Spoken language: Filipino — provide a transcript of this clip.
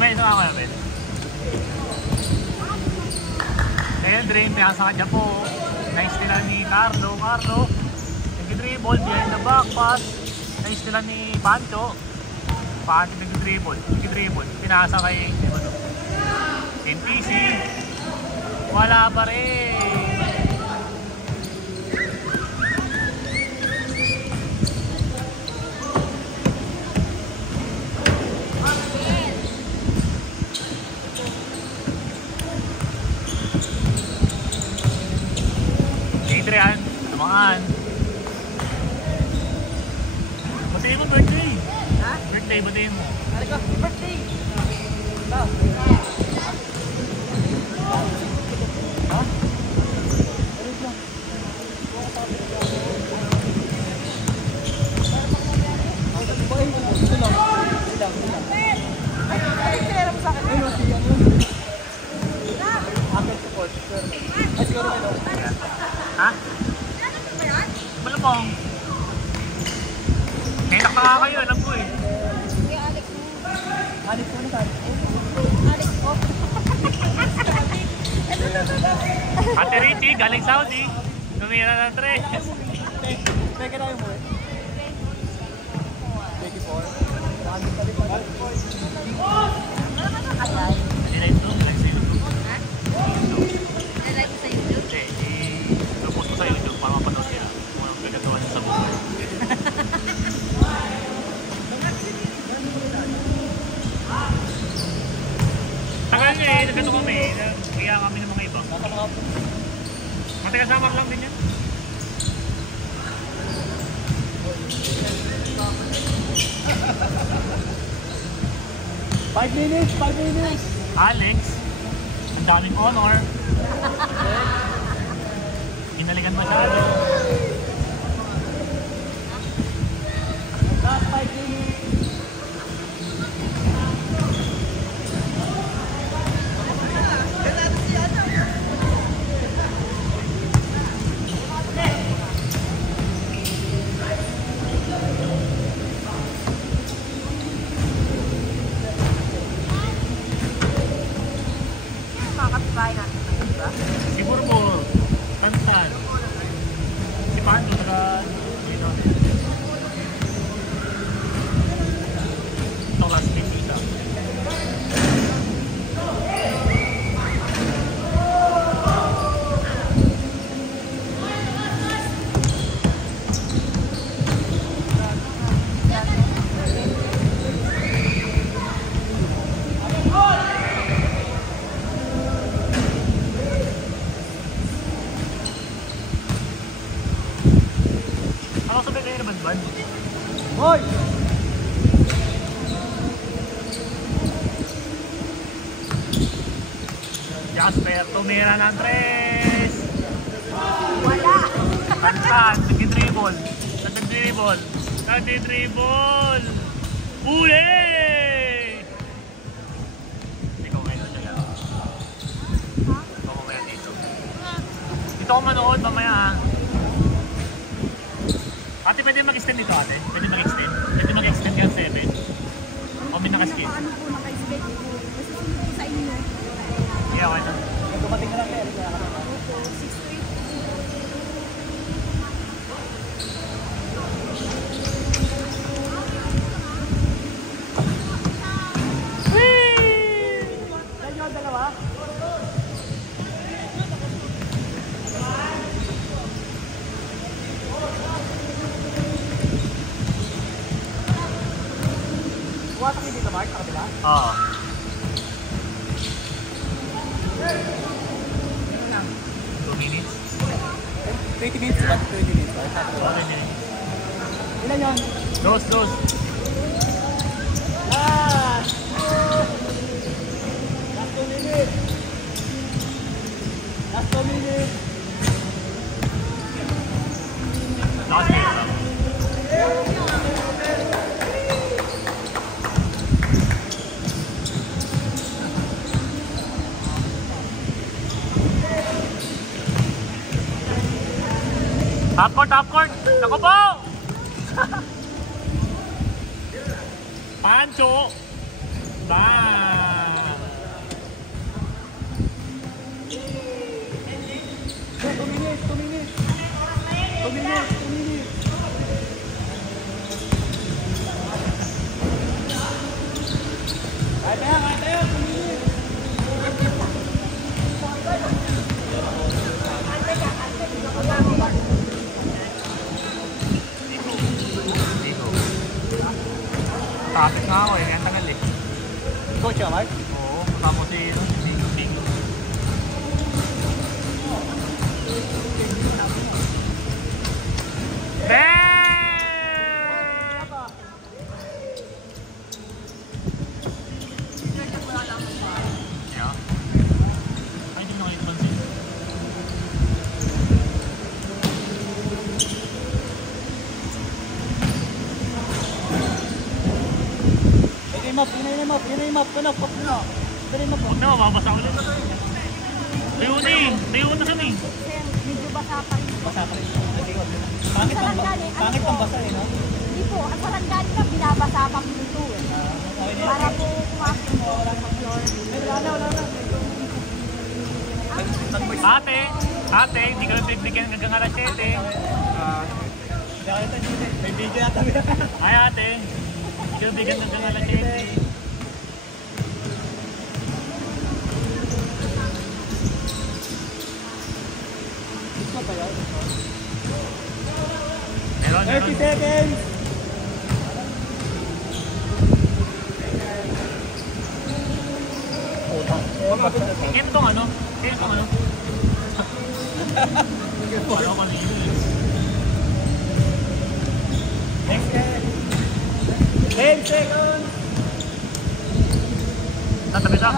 may ito ako namin. Ayan, drain, pinasa ka dyan po. Nice nila ni Carlo. Nag-dribble, behind the back pass. Nice nila ni Pancho. Pancho nag-dribble. Pinasa kay NPC. Wala pa rin. Adrian, tumangan. Batiin mo birthday. Ha? Birthday, batiin mo. Ano ka? Birthday! Ha? Ha? Malamang. Nenak na nga kayo, alam ko eh. Alex mo na Alex ko. Ate Richie, galing Saudi. Numira ng 3. Teka na yung mo eh. 24. Hindi na ito, galing sa YouTube. Ha? Nalive sa YouTube? Hindi, i-post ko sa YouTube para mapanood nila kung anong gagagawa niya sa buhay. Tagal nga eh, nagano kami, kaya kami ng mga iba. Matigasamar lang din yan. Five minutes. Alex, ang daming honor. Pinalikan masyado. Last 5 minutes. Si Burbur, Tantan, si Pando, ito last team isa. Ano sabi kayo na ban-ban? Hoy! Jasper, tumira ng 3! Wala! Tantan, nag-dribble! Uli! Ikaw ngayon na siya. Ikaw mamaya dito. Dito ako manood mamaya ha. Ate, pwede mag-extend dito ate? Pwede mag-extend kaya 7? O may naka-skip? Ano po naka-skip? Masusunod ko sa inyo. Yeah, why not? Dumating na lang kaya. Opo, 6-3. Whee! Yan yung dalawa? Kuha kami dito, Mark, sa kabila? Oo. 2 minutes? 20 minutes ba? 20 minutes ba? 20 minutes. Ilan yun? Dos. Last 2 minutes. Last 2 minutes. Last minute. Top court! Naku po! Pancho! Bang! Traffic nga ako eh, kaya tagal eh. Coach, Mark? Oo, tapos si Bingo. Yeah. Ay, hindi ko nakalimutan. Yun yung map. Huwag na, mababasa ulit na to eh. Layo na kami. Sir, medyo basa pa rin. Basa pa rin. Pangit ang basa eh, no? Hindi po, ang saranggali ka, binabasa pa po ito eh. Para po kumapin po sa floor. Ate, hindi ka lang bibigyan hanggang alas 7. May video yata. Ay ate, hindi ka lang bibigyan hanggang alas 7. Meron. 30 seconds! Kaya itong ano? Ano ko nilo eh. Next 10 seconds! Tatabi siya.